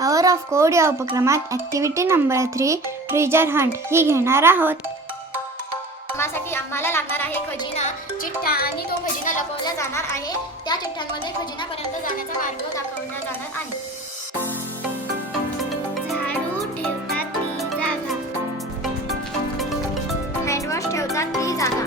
Hour of code या उपक्रमात activity number 3 treasure Hunt ही घेणार आहोत. कामासाठी आम्हाला लागणार आहे खजिना, चिठ्ठ्या आणि तो खजिना लपवला जाणार आहे. त्या चिठ्ठ्यांमध्ये खजिन्यापर्यंत जाण्याचा मार्ग दाखवला जाणार आहे. झाडू ठेवतात ती जागा, हँडवॉश ठेवतात ती जागा,